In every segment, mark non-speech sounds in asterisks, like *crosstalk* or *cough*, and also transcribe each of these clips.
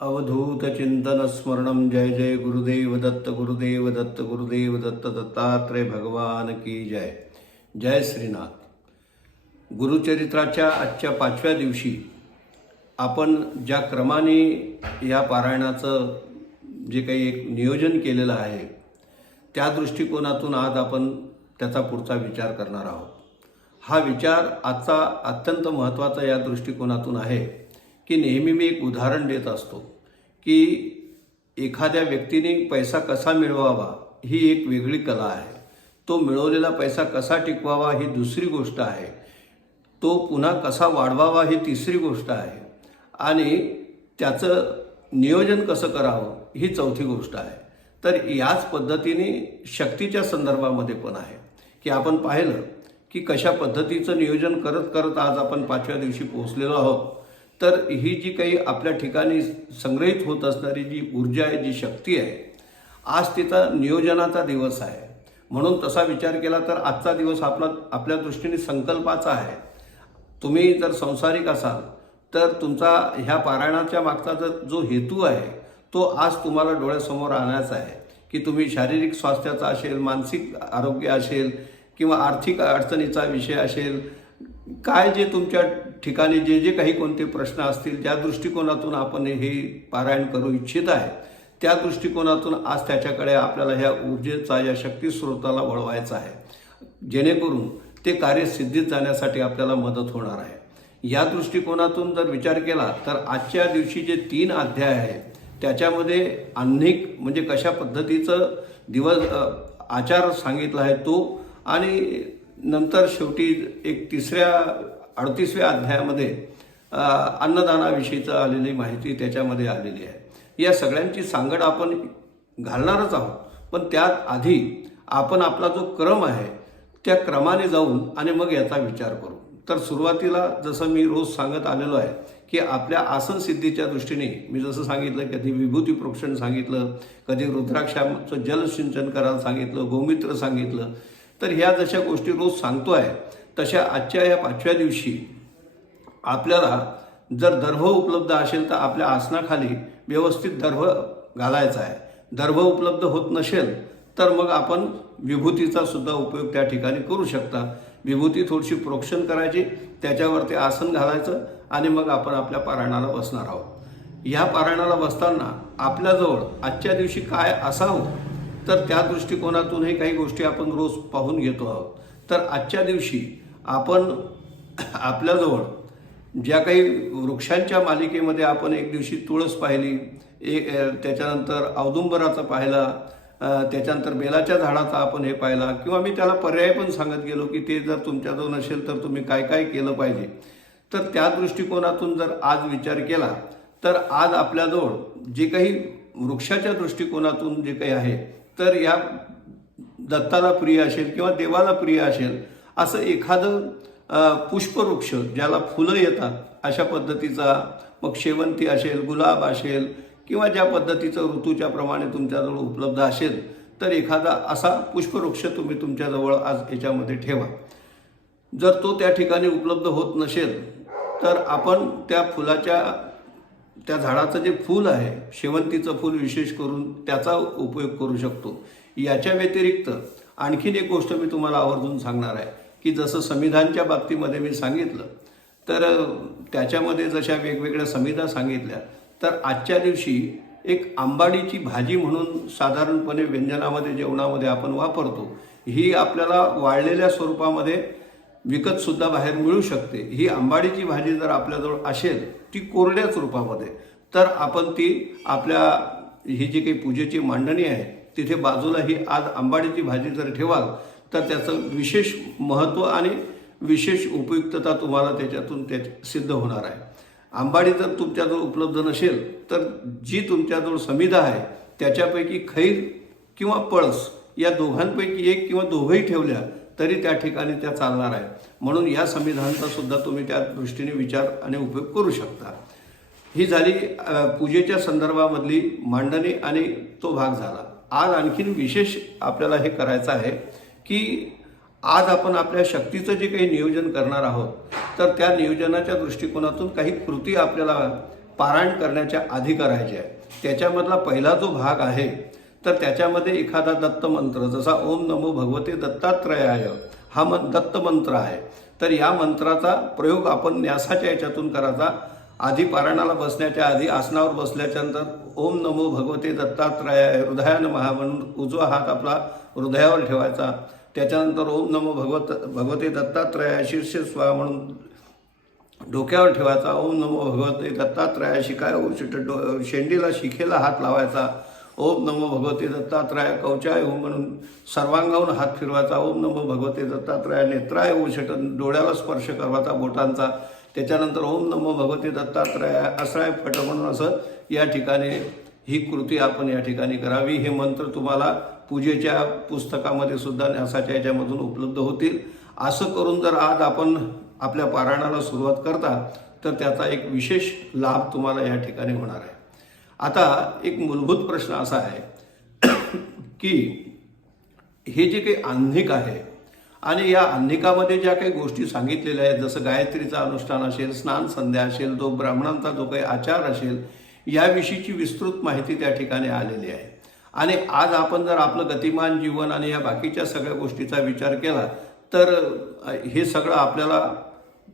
अवधूत चिंतन स्मरणम जय जय गुरुदेव दत्त गुरुदेव दत्त गुरुदेव दत्त दत्तात्रय भगवान की जय। जय श्रीनाथ। गुरुचरित्राच्या आजच्या पाचव्या दिवशी आपण ज्या क्रमाने या पारायणाचं जे काही एक नियोजन केलेलं आहे त्या दृष्टिकोनातून आज आपण त्याचा पुढचा विचार करणार आहोत. हा विचार आजचा अत्यंत महत्त्वाचा या दृष्टिकोनातून आहे. की नेहमी मी एक उदाहरण देत असतो की एखाद्या व्यक्तीने पैसा कसा मिळवावा ही एक वेगळी कला आहे. तो मिळवलेला पैसा कसा टिकवावा ही दुसरी गोष्ट आहे. तो पुन्हा कसा वाढवावा ही तिसरी गोष्ट आहे. आणि त्याचं नियोजन कसं करावं ही चौथी गोष्ट आहे. तर याच पद्धतीने शक्तीच्या संदर्भामध्ये पण आहे. की आपण पाहिलं की कशा पद्धतीचं नियोजन करत करत आज आपण पाचव्या दिवशी पोहोचलेलो आहोत. तर ही जी काही आपल्या ठिकाणी संग्रहित होत असणारी जी ऊर्जा आहे जी शक्ती आहे आज तिचा नियोजनाचा दिवस आहे. म्हणून तसा विचार केला तर आजचा दिवस आपला आपल्या दृष्टीने संकल्पाचा आहे. तुम्ही जर संसारिक असाल तर तुमचा ह्या पारायणाच्या मागचा जर जो हेतू आहे तो आज तुम्हाला डोळ्यासमोर आणायचा आहे. की तुम्ही शारीरिक स्वास्थ्याचा असेल मानसिक आरोग्य असेल किंवा आर्थिक अडचणीचा विषय असेल काय जे तुमच्या ठिकाणी जे जे काही कोणते प्रश्न असतील ज्या दृष्टिकोनातून आपण हे पारायण करू इच्छित आहे त्या दृष्टिकोनातून आज त्याच्याकडे आपल्याला ह्या ऊर्जेचा या शक्ती स्रोताला वळवायचा आहे. जेणेकरून ते कार्य सिद्धीत जाण्यासाठी आपल्याला मदत होणार आहे. या दृष्टिकोनातून जर विचार केला तर आजच्या दिवशी जे तीन अध्याय आहेत त्याच्यामध्ये अनेक म्हणजे कशा पद्धतीचं दिवस आचार सांगितला आहे तो आणि नंतर शेवटी एक तिसऱ्या अडतीसव्या अध्यायामध्ये अन्नदानाविषयीचं आलेली माहिती त्याच्यामध्ये आलेली आहे. या सगळ्यांची सांगड आपण घालणारच आहोत. पण त्यात आधी आपण आपला जो क्रम आहे त्या क्रमाने जाऊन आणि मग याचा विचार करू. तर सुरुवातीला जसं मी रोज सांगत आलेलो आहे की आपल्या आसन सिद्धीच्या दृष्टीने मी जसं सांगितलं कधी विभूती प्रोक्षण सांगितलं कधी रुद्राक्षाचं जलसिंचन करायला सांगितलं गोमित्र सांगितलं तर ह्या जशा गोष्टी रोज सांगतो आहे तशा आजच्या या पाचव्या दिवशी आपल्याला जर दर्भ उपलब्ध असेल तर आपल्या आसनाखाली व्यवस्थित दर्भ घालायचा आहे. दर्भ उपलब्ध होत नसेल तर मग आपण विभूतीचा सुद्धा उपयोग त्या ठिकाणी करू शकता. विभूती थोडीशी प्रोक्षण करायची त्याच्यावरती आसन घालायचं आणि मग आपण आपल्या पारायणाला बसणार आहोत. ह्या पारायणाला बसताना आपल्याजवळ आजच्या दिवशी काय असावं तर त्या दृष्टिकोनातूनही काही गोष्टी आपण रोज पाहून घेतो आहोत. तर आजच्या दिवशी आपण *clears throat* आपल्याजवळ ज्या काही वृक्षांच्या मालिकेमध्ये आपण एक दिवशी तुळस पाहिली एक त्याच्यानंतर औदुंबराचा पाहिला त्याच्यानंतर बेलाच्या झाडाचा आपण हे पाहिला किंवा मी त्याला पर्याय पण सांगत गेलो की ते जर तुमच्याजवळ नसेल तर तुम्ही काय काय केलं पाहिजे. तर त्या दृष्टिकोनातून जर आज विचार केला तर आज आपल्याजवळ जे काही वृक्षाच्या दृष्टिकोनातून जे काही आहे तर या दत्ताला प्रिय असेल किंवा देवाला प्रिय असेल असं एखादं पुष्पवृक्ष ज्याला फुलं येतात अशा पद्धतीचा मग शेवंती असेल गुलाब असेल किंवा ज्या पद्धतीचं ऋतूच्या प्रमाणे तुमच्याजवळ उपलब्ध असेल तर एखादा असा पुष्पवृक्ष तुम्ही तुमच्याजवळ आज याच्यामध्ये ठेवा. जर तो त्या ठिकाणी उपलब्ध होत नसेल तर आपण त्या फुलाच्या त्या झाडाचं जे फूल आहे शेवंतीचं फूल विशेष करून त्याचा उपयोग करू शकतो. याच्या व्यतिरिक्त आणखीन एक गोष्ट मी तुम्हाला आवर्जून सांगणार आहे की जसं संविधानच्या बाबतीमध्ये मी सांगितलं तर त्याच्यामध्ये जशा वेगवेगळ्या संविधा सांगितल्या तर आजच्या दिवशी एक आंबाडीची भाजी म्हणून साधारणपणे व्यंजनामध्ये जेवणामध्ये आपण वापरतो ही आपल्याला वाळलेल्या स्वरूपामध्ये विकत सुद्धा बाहेर मिळू शकते. ही आंबाडीची भाजी जर आपल्याजवळ असेल ती कोरड्याच रूपामध्ये. तर आपण ती आपल्या ही जी काही पूजेची मांडणी आहे तिथे बाजूला ही आज आंबाडीची भाजी जर ठेवाल तर त्याचं विशेष महत्त्व आणि विशेष उपयुक्तता तुम्हाला त्याच्यातून त्या सिद्ध होणार आहे. आंबाडी जर तुमच्याजवळ उपलब्ध नसेल तर जी तुमच्याजवळ समिधा आहे त्याच्यापैकी खैर किंवा पळस या दोघांपैकी एक किंवा दोघंही ठेवल्या तरी त्या ठिकाणी त्या चालणार आहे म्हणून या संविधानाचा सुद्धा तुम्ही त्या दृष्टीने विचार आणि उपयोग करू शकता. ही झाली पूजेच्या संदर्भामधली मांडणी आणि तो भाग झाला. आज आणखीन विशेष आपल्याला हे करायचं आहे की आज आपण आपल्या शक्तीचं जे काही नियोजन करणार आहोत तर त्या नियोजनाच्या दृष्टिकोनातून काही कृती आपल्याला पारायण करण्याच्या आधी करायचे आहे त्याच्यामधला पहिला जो भाग आहे तर त्याच्यामध्ये एखादा दत्त मंत्र जसा ओम नमो भगवते दत्तात्रयाय हा मन दत्त मंत्र आहे. तर या मंत्राचा प्रयोग आपण न्यासाच्या याच्यातून करायचा. आधी पारायणाला बसण्याच्या आधी आसनावर बसल्याच्या नंतर ओम नमो भगवते दत्तात्रयाय हृदयान महा म्हणून उजवा हात आपला हृदयावर ठेवायचा. त्याच्यानंतर ओम नमो भगवत भगवते दत्तात्रयाय शीर्ष स्वा म्हणून डोक्यावर ठेवायचा. ओम नमो भगवते दत्तात्रया शिकाय डो शेंडीला शिखेला हात लावायचा. ओम नमो भगवते दत्तात्रय कवचाय ओम म्हणून सर्वांगाहून हात फिरवायचा. ओम नमो भगवते दत्तात्रया नेत्राय उशिट डोळ्याला स्पर्श करवायचा बोटांचा. त्याच्यानंतर ओम नमो भगवते दत्तात्रय असाय फट म्हणून असं या ठिकाणी ही कृती आपण या ठिकाणी करावी. हे मंत्र तुम्हाला पूजेच्या पुस्तकामध्ये सुद्धा न्यासाच्या याच्यामधून उपलब्ध होतील. असं करून जर आज आपण आपल्या पारायणाला सुरुवात करता तर त्याचा एक विशेष लाभ तुम्हाला या ठिकाणी होणार आहे. आता एक मूलभूत प्रश्न असा आहे की हे जे काही आंधिक आहे आणि या आन्निकामध्ये ज्या काही गोष्टी सांगितलेल्या आहेत जसं गायत्रीचं अनुष्ठान असेल स्नान संध्या असेल तो ब्राह्मणांचा जो काही आचार असेल याविषयीची विस्तृत माहिती त्या ठिकाणी आलेली आहे. आणि आज आपण जर आपलं गतिमान जीवन आणि या बाकीच्या सगळ्या गोष्टीचा विचार केला तर हे सगळं आपल्याला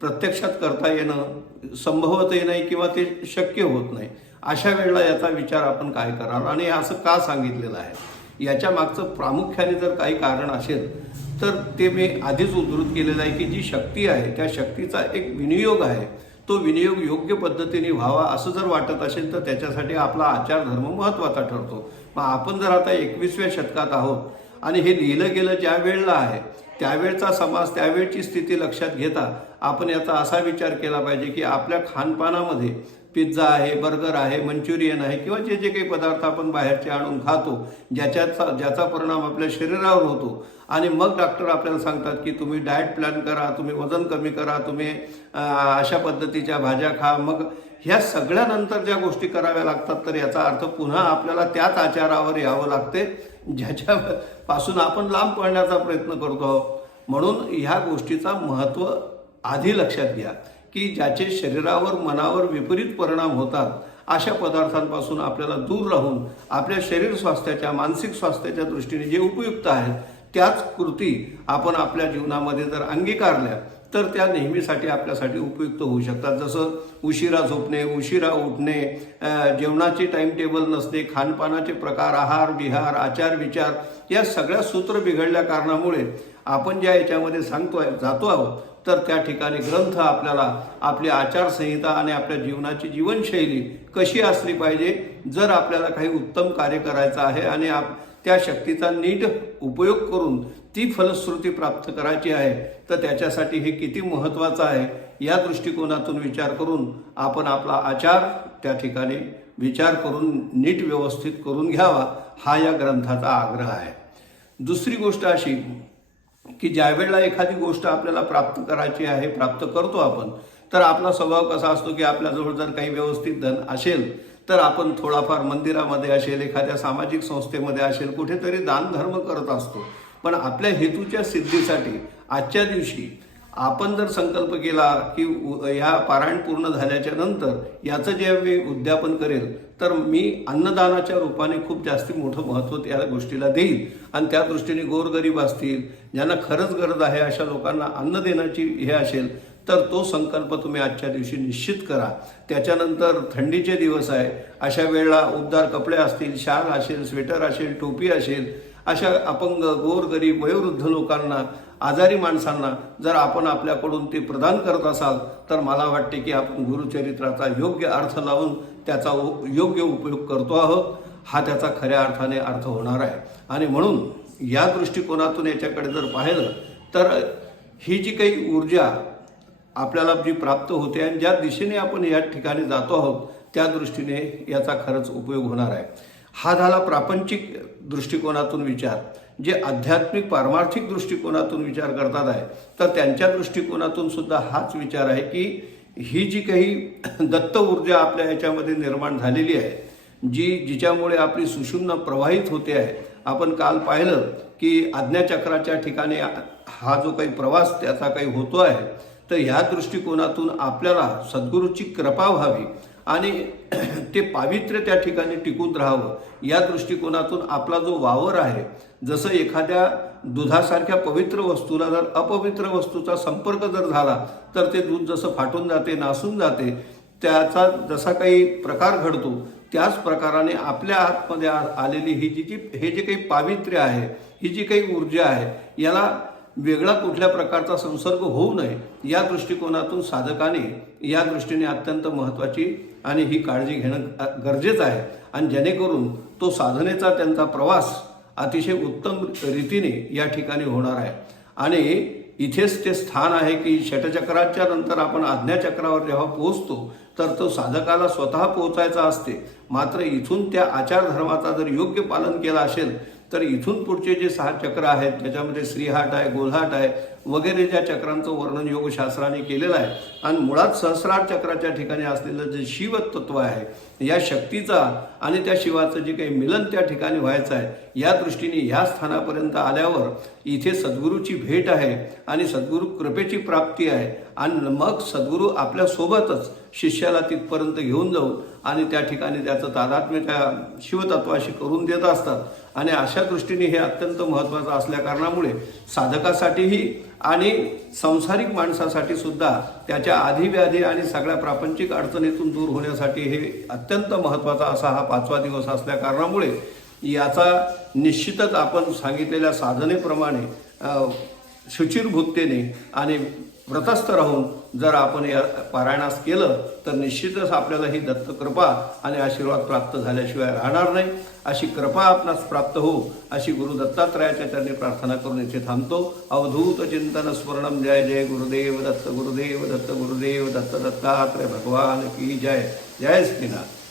प्रत्यक्षात करता येणं संभवतही नाही किंवा ते शक्य होत नाही. अशा वेळेला याचा विचार आपण काय करावा आणि असं का सांगितलेलं आहे? याच्या मागचं प्रामुख्याने जर काही कारण असेल तर ते मी आधीच उद्धृत केलेलं आहे की जी शक्ती आहे त्या शक्तीचा एक विनियोग आहे. तो विनियोग योग्य पद्धतीने व्हावा असं जर वाटत असेल तर त्याच्यासाठी आपला आचारधर्म महत्त्वाचा ठरतो. मग आपण जर आता एकवीसव्या शतकात आहोत आणि हे लिहिलं गेलं ज्या वेळेला आहे त्यावेळचा समाज त्यावेळची स्थिती लक्षात घेता आपण याचा असा विचार केला पाहिजे की आपल्या खानपानामध्ये पिझ्झा आहे बर्गर आहे मंचुरियन आहे किंवा जे जे काही पदार्थ आपण बाहेरचे आणून खातो ज्याच्याचा ज्याचा परिणाम आपल्या शरीरावर होतो. आणि मग डॉक्टर आपल्याला सांगतात की तुम्ही डाएट प्लॅन करा तुम्ही वजन कमी करा तुम्ही अशा पद्धतीच्या भाज्या खा. मग ह्या सगळ्यानंतर ज्या गोष्टी कराव्या लागतात तर याचा अर्थ पुन्हा आपल्याला त्याच आचारावर यावं लागते ज्याच्यापासून आपण लांब पडण्याचा प्रयत्न करतो. आहोत म्हणून ह्या गोष्टीचा महत्त्व आधी लक्षात घ्या. की ज्याचे शरीरावर मनावर विपरीत परिणाम होतात अशा पदार्थांपासून आपल्याला दूर राहून आपल्या शरीर स्वास्थ्याच्या मानसिक स्वास्थ्याच्या दृष्टीने जे उपयुक्त आहेत त्याच कृती आपण आपल्या जीवनामध्ये जर अंगीकारल्या तर त्या नेहमीसाठी आपल्यासाठी उपयुक्त होऊ शकतात. जसं उशिरा झोपणे उशिरा उठणे जेवणाचे टाईम टेबल नसणे खानपानाचे प्रकार आहार विहार आचार विचार या सगळ्या सूत्र बिघडल्या कारणामुळे आपण ज्या याच्यामध्ये सांगतोय जातो आहोत तर त्या ठिकाणी ग्रंथ आपल्याला आपली आचारसंहिता आणि आपल्या जीवनाची जीवनशैली कशी असली पाहिजे जर आपल्याला काही उत्तम कार्य करायचं आहे आणि आप त्या शक्तीचा नीट उपयोग करून ती फलश्रुती प्राप्त करायची आहे तर त्याच्यासाठी हे किती महत्त्वाचं आहे या दृष्टिकोनातून विचार करून आपण आपला आचार त्या ठिकाणी विचार करून नीट व्यवस्थित करून घ्यावा हा या ग्रंथाचा आग्रह आहे. दुसरी गोष्ट अशी की ज्या वेळेला एखादी गोष्ट आपल्याला प्राप्त करायची आहे प्राप्त करतो आपण तर आपला स्वभाव कसा असतो की आपल्याजवळ जर काही व्यवस्थित धन असेल तर आपण थोडाफार मंदिरामध्ये असेल एखाद्या सामाजिक संस्थेमध्ये असेल कुठेतरी दानधर्म करत असतो. पण आपल्या हेतूच्या सिद्धीसाठी आजच्या दिवशी आपण जर संकल्प केला की ह्या पारायण पूर्ण झाल्याच्यानंतर याचं जे मी उद्यापन करेल तर मी अन्नदानाच्या रूपाने खूप जास्ती मोठं महत्त्व त्या गोष्टीला देईल. आणि त्या दृष्टीने गोरगरीब असतील ज्यांना खरंच गरज आहे अशा लोकांना अन्न देण्याची हे असेल तर तो संकल्प तुम्ही आजच्या दिवशी निश्चित करा. त्याच्यानंतर थंडीचे दिवस आहे अशा वेळेला उबदार कपडे असतील शाल असेल स्वेटर असेल टोपी असेल अशा अपंग गोरगरीब वयोवृद्ध लोकांना आजारी माणसांना जर आपण आपल्याकडून ते प्रदान करत असाल तर मला वाटते की आपण गुरुचरित्राचा योग्य अर्थ लावून त्याचा उ- योग्य उपयोग करतो आहोत हा त्याचा खऱ्या अर्थाने अर्थ होणार आहे. आणि म्हणून या दृष्टिकोनातून याच्याकडे जर पाहिलं तर ही जी काही ऊर्जा आपल्याला जी प्राप्त होते आणि ज्या दिशेने आपण या ठिकाणी जातो आहोत त्या दृष्टीने याचा खरंच उपयोग होणार आहे. हा झाला प्रापंचिक दृष्टिकोनातून विचार. जे आध्यात्मिक पारमार्थिक दृष्टिकोनातून विचार करतात आहे तर त्यांच्या दृष्टिकोनातून सुद्धा हाच विचार आहे की ही जी काही दत्त ऊर्जा आपल्या याच्यामध्ये निर्माण झालेली आहे जी जिच्यामुळे आपली सुषुम्ना प्रवाहित होते आहे आपण काल पाहिलं की आज्ञाचक्राच्या ठिकाणी हा जो काही प्रवास त्याचा काही होतो आहे तर ह्या दृष्टिकोनातून आपल्याला सद्गुरूची कृपा व्हावी आणि ते पावित्र्य त्या ठिकाणी टिकून राहावं या दृष्टिकोनातून आपला जो वावर आहे जसं एखाद्या दुधासारख्या पवित्र वस्तूला जर अपवित्र वस्तूचा संपर्क जर झाला तर ते दूध जसं फाटून जाते नासून जाते त्याचा जसा काही प्रकार घडतो त्याच प्रकाराने आपल्या आतमध्ये आलेली ही जी जी हे जे काही पावित्र्य आहे ही जी काही ऊर्जा आहे याला वेगळा कुठल्या प्रकारचा संसर्ग होऊ नये या दृष्टिकोनातून साधकाने या दृष्टीने अत्यंत महत्त्वाची आणि ही काळजी घेणं गरजेचं आहे. आणि जेणेकरून तो साधनेचा त्यांचा प्रवास अतिशय उत्तम रीतीने या ठिकाणी होणार आहे. आणि इथेच ते स्थान आहे की षटचक्राच्या नंतर आपण आज्ञाचक्रावर जेव्हा पोहोचतो तर तो साधकाला स्वतः पोहोचायचा असते. मात्र इथून त्या आचारधर्माचा जर योग्य पालन केला असेल तर इथून पुढचे जे सहा चक्र आहेत त्याच्यामध्ये श्रीहाट आहे गोलहाट आहे वगैरे ज्या चक्रांचं वर्णन योगशास्त्राने केलेलं आहे. आणि मुळात सहस्रार चक्राच्या ठिकाणी असलेलं जे शिवतत्व आहे या शक्तीचा आणि त्या शिवाचं जे काही मिलन त्या ठिकाणी व्हायचं आहे या दृष्टीने ह्या स्थानापर्यंत आल्यावर इथे सद्गुरूची भेट आहे आणि सद्गुरू कृपेची प्राप्ती आहे. आणि मग सद्गुरू आपल्यासोबतच शिष्याला तिथपर्यंत घेऊन जाऊन आणि त्या ठिकाणी त्याचं तादात्म्य त्या शिवतत्वाशी करून देत असतात. आणि अशा दृष्टीने हे अत्यंत महत्त्वाचं असल्या कारणामुळे साधकासाठीही आणि संसारिक माणसासाठी सुद्धा त्याच्या आधीव्याधी आणि सगळ्या प्रापंचिक अडचणीतून दूर होण्यासाठी हे अत्यंत महत्त्वाचा असा हा पाचवा दिवस असल्या कारणामुळे याचा निश्चितच आपण सांगितलेल्या साधनेप्रमाणे शुचिरभूततेने आणि व्रतस्थ राहून जर आपण या पारायणास केलं तर निश्चितच आपल्याला ही दत्तकृपा आणि आशीर्वाद प्राप्त झाल्याशिवाय राहणार नाही. अशी कृपा आपणास प्राप्त हो अशी गुरु दत्तात्रयाच्या चरणी प्रार्थना करून इथे थांबतो. अवधूत चिंतन स्मरणम जय जय गुरुदेव दत्त गुरुदेव दत्त गुरुदेव दत्त दत्तात्रय भगवान की जय. जय श्रीनाथ.